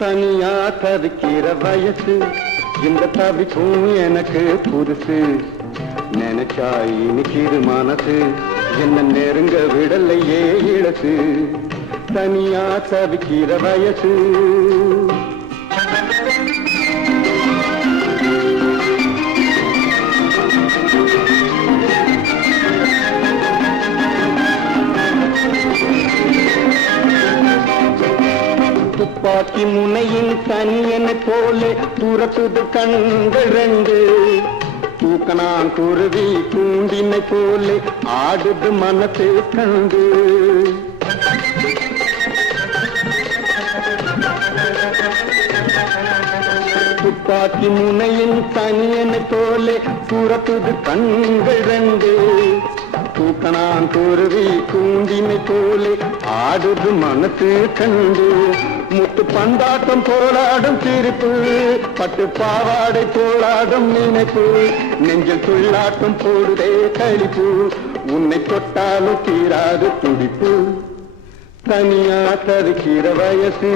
தனியா தவிக்கிற வயசு இந்த தவிக்கும் எனக்கு புதுசு நினைச்சா இனிக்கிது மனசு என்ன நெருங்க விடலையே இழசு தனியா தவிக்கிற வயசு துப்பாக்கி முனையின் தனியனை போல துரத்துது கண்கள் ரெண்டு தூக்கணான் குருவி கூண்டினை போல ஆடுது மனசு கண்டு துப்பாக்கி முனையின் தனியனை போல துரத்துது கண்கள் ரெண்டு தூக்கணான் குருவி கூண்டினை போல ஆடுது மனசு கண்டு முத்து பந்தாட்டம் போராடும் சிரிப்பு பட்டு பாவாடை போராடும் நினைப்பு நெஞ்சில் துள்ளாட்டம் போடுதே கழிப்பு உன்னை தொட்டாலும் தீராது துடிப்பு தனியா தவிக்கிற வயசு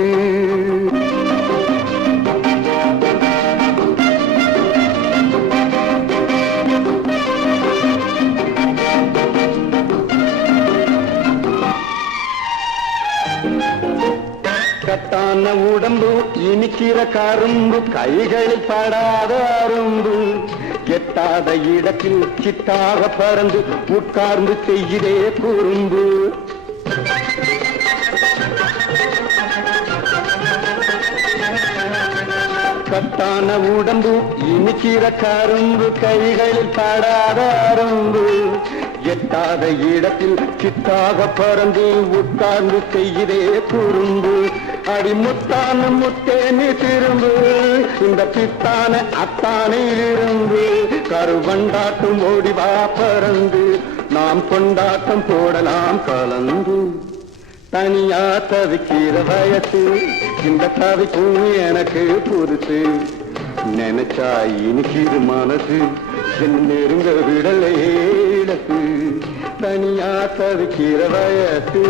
கட்டான உடம்பு இனிக்கிற கரும்பு கைகளில் படாத அரும்பு எட்டாத இடத்தில் சிட்டாக பறந்து உட்கார்ந்து செய்கிறே குறும்பு கட்டான உடம்பு இனிக்கிற கரும்பு கைகளில் படாத அரும்பு எட்டாத இடத்தில் சிட்டாக பறந்து உட்கார்ந்து செய்கிறே குறும்பு அடிமுத்தான முத்தேனி திரும்பு இந்த பித்தான அத்தானில் இருந்து கருவண்டாட்டம் ஓடிவா பறந்து நாம் கொண்டாட்டம் போடலாம் கலந்து தனியா தவிக்கிற வயசு இந்த தவிக்கும் எனக்கு புதுசு நினைச்சா இனிக்கிது மனசு நெருங்க விடலையே தனியா தவிக்கிற வயசு